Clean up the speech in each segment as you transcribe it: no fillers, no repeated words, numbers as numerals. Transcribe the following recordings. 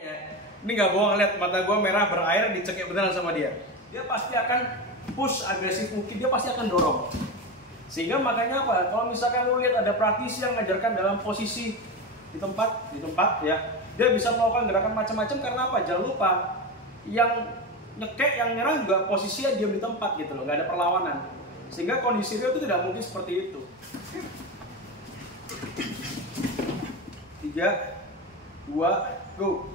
Ini nggak bohong, lihat mata gue merah berair, dicekik beneran sama dia. Dia pasti akan push agresif mungkin, dia pasti akan dorong. Sehingga makanya apa? Kalau misalkan lu lihat ada praktisi yang ngajarkan dalam posisi di tempat ya, dia bisa melakukan gerakan macam-macam karena apa? Jangan lupa yang nyekek, yang nyerang juga posisinya diam di tempat gitu loh, nggak ada perlawanan. Sehingga kondisi real itu tidak mungkin seperti itu. 3, 2, go.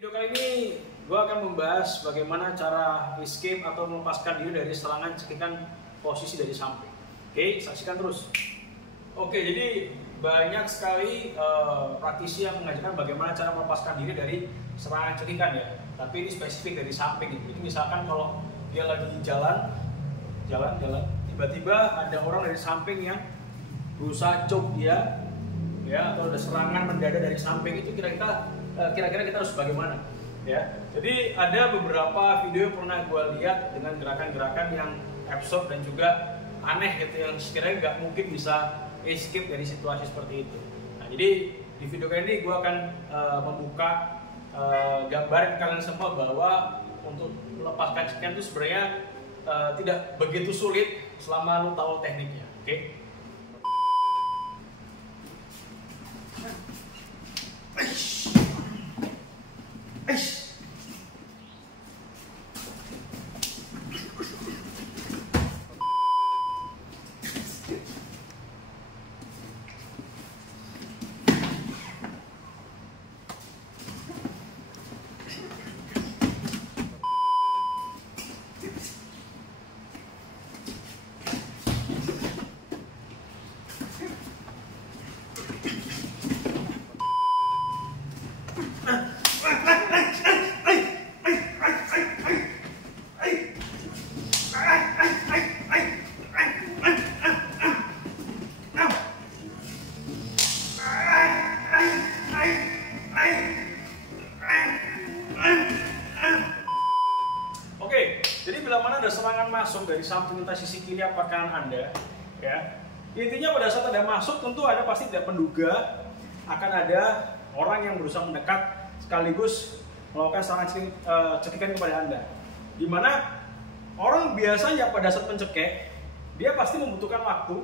Video kali ini gue akan membahas bagaimana cara escape atau melepaskan diri dari serangan cekikan posisi dari samping. Oke, saksikan terus. Oke, jadi banyak sekali praktisi yang mengajarkan bagaimana cara melepaskan diri dari serangan cekikan ya. Tapi ini spesifik dari samping. Jadi misalkan kalau dia lagi jalan, tiba-tiba ada orang dari samping yang berusaha choke dia, ya, atau ada serangan mendadak dari samping, itu kira-kira kita harus bagaimana ya. Jadi ada beberapa video yang pernah gue lihat dengan gerakan-gerakan yang absurd dan juga aneh gitu, yang sekiranya nggak mungkin bisa escape dari situasi seperti itu. Nah, jadi di video kali ini gue akan membuka gambar kalian semua bahwa untuk melepaskan cekikan itu sebenarnya tidak begitu sulit selama lu tahu tekniknya. Oke? Jadi bila mana ada serangan masuk dari samping entah sisi kiri apa kanan Anda, ya, intinya pada saat ada masuk tentu Anda pasti tidak menduga akan ada orang yang berusaha mendekat sekaligus melakukan serangan cekikan kepada Anda. Dimana orang biasanya pada saat mencekik dia pasti membutuhkan waktu,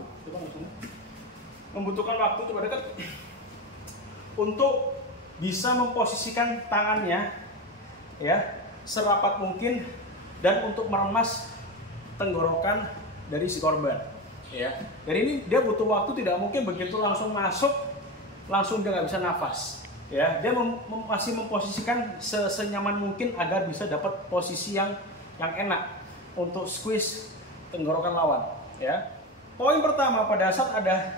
coba dekat, untuk bisa memposisikan tangannya, ya, serapat mungkin dan untuk meremas tenggorokan dari si korban, ya. Dan ini dia butuh waktu, tidak mungkin begitu langsung masuk langsung dia nggak bisa nafas, ya. Dia masih memposisikan senyaman mungkin agar bisa dapat posisi yang enak untuk squeeze tenggorokan lawan, ya. Poin pertama, pada saat ada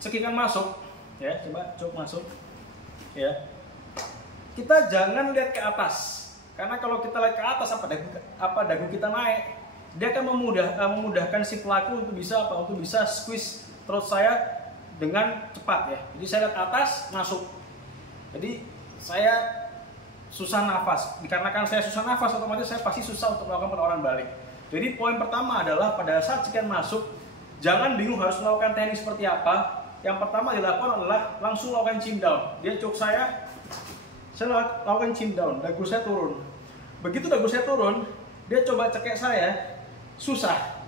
cekikan masuk, ya, coba masuk, ya, kita jangan lihat ke atas. Karena kalau kita lihat ke atas apa dagu kita naik, dia akan memudahkan si pelaku untuk bisa squeeze perut saya dengan cepat, ya. Jadi saya lihat atas masuk. Jadi saya susah nafas. Dikarenakan saya susah nafas, otomatis saya pasti susah untuk melakukan penolakan balik. Jadi poin pertama adalah pada saat cekikan masuk, jangan bingung harus melakukan teknik seperti apa. Yang pertama dilakukan adalah langsung lakukan chin down. Dia choke saya lakukan chin down, dagu saya turun. Begitu dagu saya turun, dia coba cekek saya, susah,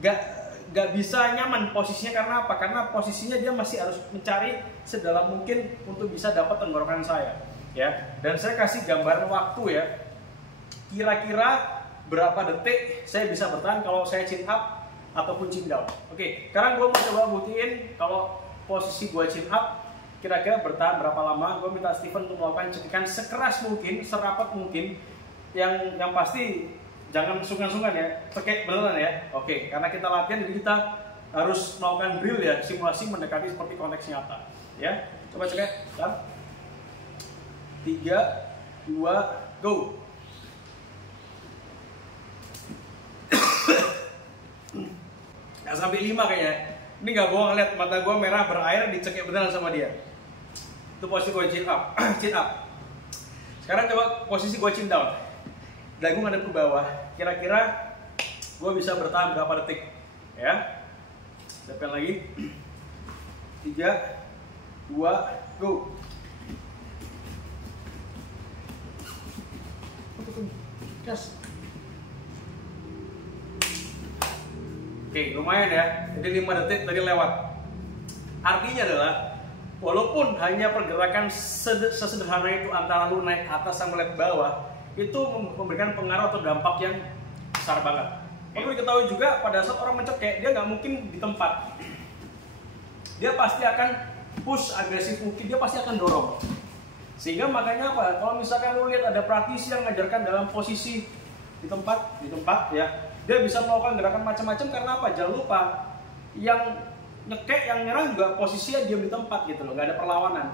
gak bisa nyaman posisinya. Karena apa? Karena posisinya dia masih harus mencari sedalam mungkin untuk bisa dapat tenggorokan saya, ya. Dan saya kasih gambar waktu, ya, kira-kira berapa detik saya bisa bertahan kalau saya chin up ataupun chin down. Oke, sekarang gue mau coba buktiin kalau posisi gue chin up kira-kira bertahan berapa lama. Gue minta Steven untuk melakukan cekikan sekeras mungkin, serapat mungkin. Yang pasti jangan sungkan-sungkan, ya, cekik beneran, ya. Oke, karena kita latihan jadi kita harus melakukan drill ya, simulasi mendekati seperti konteks nyata. Ya, coba cek ya. 3, 2, go. Nggak sampai 5 kayaknya. Ini nggak bohong, lihat mata gue merah berair, dicekik beneran sama dia. Itu posisi gue chin up, chin up. Sekarang coba posisi gue chin down. Dagu ngadep ke bawah. Kira-kira gue bisa bertahan berapa detik? Ya. Siapkan lagi. 3, 2, go. Yes. Oke, lumayan ya. Jadi 5 detik tadi lewat. Artinya adalah walaupun hanya pergerakan sesederhana itu antara lu naik atas sama lihat bawah, itu memberikan pengaruh atau dampak yang besar banget. Perlu diketahui juga pada saat orang mencekek, dia nggak mungkin di tempat. Dia pasti akan push agresif mungkin, dia pasti akan dorong. Sehingga makanya apa? Kalau misalkan lu lihat ada praktisi yang ngajarkan dalam posisi di tempat ya, dia bisa melakukan gerakan macam-macam karena apa? Jangan lupa yang nyekek, yang nyerang juga posisinya diam di tempat gitu loh, nggak ada perlawanan.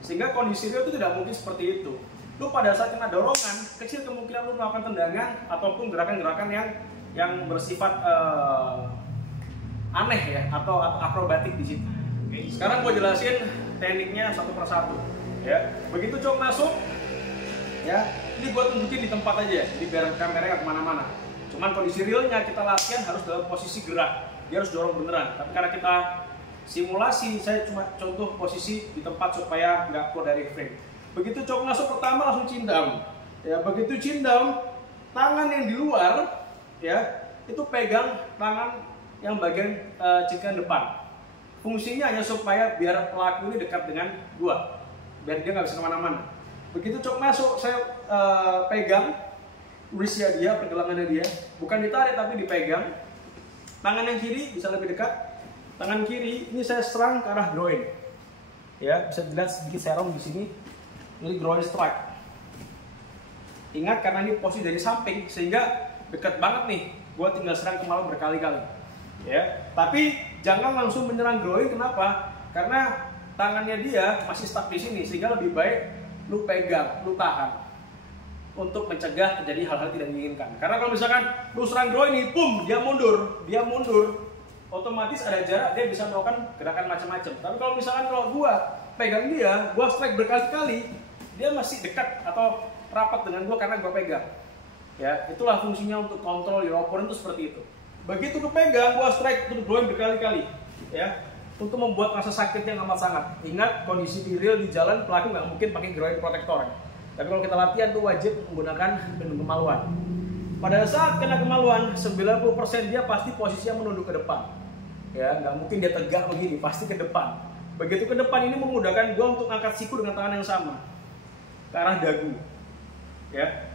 Sehingga kondisi real itu tidak mungkin seperti itu. Lu pada saat kena dorongan, kecil kemungkinan lu melakukan tendangan ataupun gerakan-gerakan yang bersifat aneh ya, atau akrobatik di situ. Oke, sekarang gue jelasin tekniknya satu persatu. Ya, begitu cok masuk, ya, ini gue tunjukin di tempat aja, di biar kameranya nggak kemana-mana. Cuman kondisi realnya kita latihan harus dalam posisi gerak, dia harus dorong beneran. Tapi karena kita simulasi, saya cuma contoh posisi di tempat supaya nggak keluar dari frame. Begitu cok masuk pertama langsung chin down. Ya, begitu chin down, tangan yang di luar, ya, itu pegang tangan yang bagian cingkrang depan. Fungsinya hanya supaya biar pelaku ini dekat dengan gua, biar dia nggak bisa kemana-mana. Begitu cok masuk, saya pegang wristnya dia, pergelangannya dia, bukan ditarik tapi dipegang. Tangan yang kiri bisa lebih dekat. Tangan kiri ini saya serang ke arah groin. Ya, bisa dilihat sedikit serong di sini. Ini groin strike. Ingat karena ini posisi dari samping sehingga dekat banget nih. Gua tinggal serang ke malam berkali-kali. Ya, tapi jangan langsung menyerang groin. Kenapa? Karena tangannya dia masih stuck di sini, sehingga lebih baik lu pegang, lu tahan untuk mencegah terjadi hal-hal tidak diinginkan. Karena kalau misalkan lu serang groin ini, boom, dia mundur, otomatis ada jarak, dia bisa melakukan gerakan macam-macam. Tapi kalau misalkan gua pegang dia, gua strike berkali-kali, dia masih dekat atau rapat dengan gua karena gua pegang. Ya, itulah fungsinya untuk kontrol your opponent itu seperti itu. Begitu kepegang, gua strike to the groin berkali-kali, ya, untuk membuat rasa sakit yang amat sangat. Ingat, kondisi di real di jalan pelaku nggak mungkin pakai groin protector. Tapi kalau kita latihan tuh wajib menggunakan pelindung kemaluan. Pada saat kena kemaluan, 90% dia pasti posisinya menunduk ke depan. Ya, nggak mungkin dia tegak begini, pasti ke depan. Begitu ke depan ini memudahkan gua untuk angkat siku dengan tangan yang sama ke arah dagu. Ya.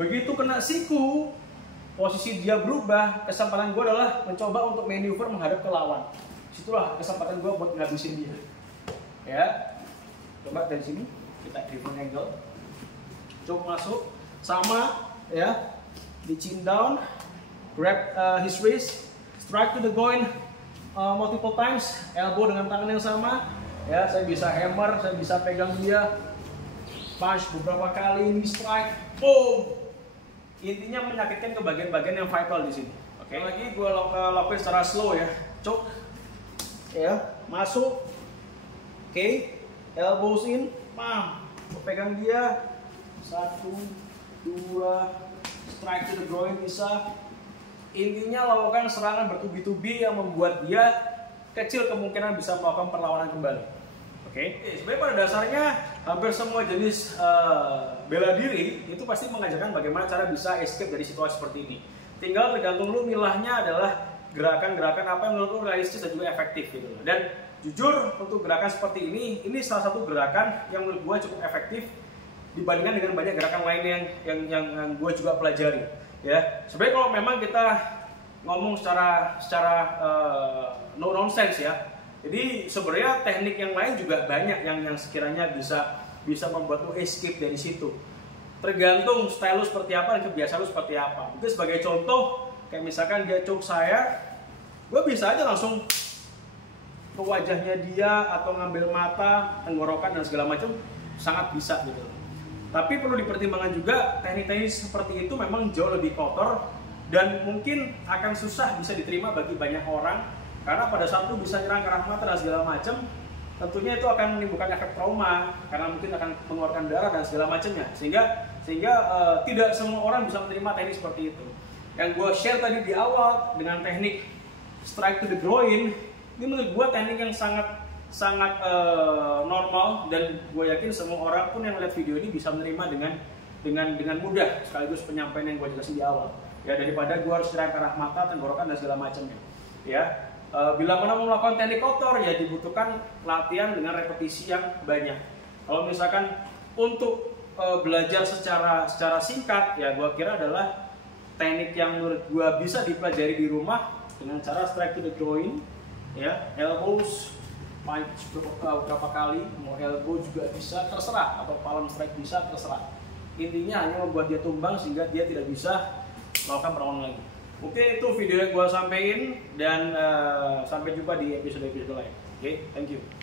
Begitu kena siku, posisi dia berubah, kesempatan gue adalah mencoba untuk manuver menghadap ke lawan. Situlah kesempatan gue buat ngabisin dia. Ya, coba dari sini kita different angle, coba masuk, sama ya, di chin down, grab his wrist, strike to the groin multiple times, elbow dengan tangan yang sama. Ya, saya bisa hammer, saya bisa pegang dia, punch beberapa kali, ini strike, boom. Intinya menyakitkan ke bagian-bagian yang vital di sini. Oke. Lagi gue lakuin secara slow ya. Cok. Ya, masuk. Oke. Elbows in. Pam. Gue pegang dia. 1, 2. Strike to the groin bisa. Intinya lakukan serangan bertubi-tubi yang membuat dia kecil kemungkinan bisa melakukan perlawanan kembali. Oke, sebenarnya pada dasarnya hampir semua jenis bela diri itu pasti mengajarkan bagaimana cara bisa escape dari situasi seperti ini. Tinggal tergantung lu milahnya adalah gerakan-gerakan apa yang menurut lu realistis dan juga efektif gitu. Dan jujur untuk gerakan seperti ini salah satu gerakan yang menurut gua cukup efektif dibandingkan dengan banyak gerakan lain yang gua juga pelajari. Ya, sebenarnya kalau memang kita ngomong secara no nonsense ya. Jadi sebenarnya teknik yang lain juga banyak yang sekiranya bisa membuat lu escape dari situ. Tergantung style lu seperti apa dan kebiasaan lu seperti apa. Itu sebagai contoh, kayak misalkan dia choke saya, gue bisa aja langsung ke wajahnya dia atau ngambil mata, tenggorokan dan segala macam, sangat bisa gitu. Tapi perlu dipertimbangkan juga teknik-teknik seperti itu memang jauh lebih kotor dan mungkin akan susah bisa diterima bagi banyak orang, karena pada saat itu bisa nyerang kerah mata dan segala macam, tentunya itu akan menimbulkan efek trauma karena mungkin akan mengeluarkan darah dan segala macamnya, sehingga tidak semua orang bisa menerima teknik seperti itu. Yang gue share tadi di awal dengan teknik strike to the groin, ini menurut gue teknik yang sangat normal, dan gue yakin semua orang pun yang melihat video ini bisa menerima dengan mudah, sekaligus penyampaian yang gue jelasin di awal. Ya, daripada gue harus nyerang kerah mata, tenggorokan dan segala macamnya. Ya, bila mana mau melakukan teknik kotor, ya dibutuhkan latihan dengan repetisi yang banyak. Kalau misalkan untuk belajar secara singkat, ya gue kira adalah teknik yang menurut gue bisa dipelajari di rumah dengan cara strike to the groin, ya, elbows, punch berapa kali, mau elbow juga bisa, terserah, atau palm strike bisa, terserah. Intinya hanya membuat dia tumbang sehingga dia tidak bisa melakukan perlawanan lagi. Oke, itu video yang gue sampaikan, dan sampai jumpa di episode lain. Oke, thank you.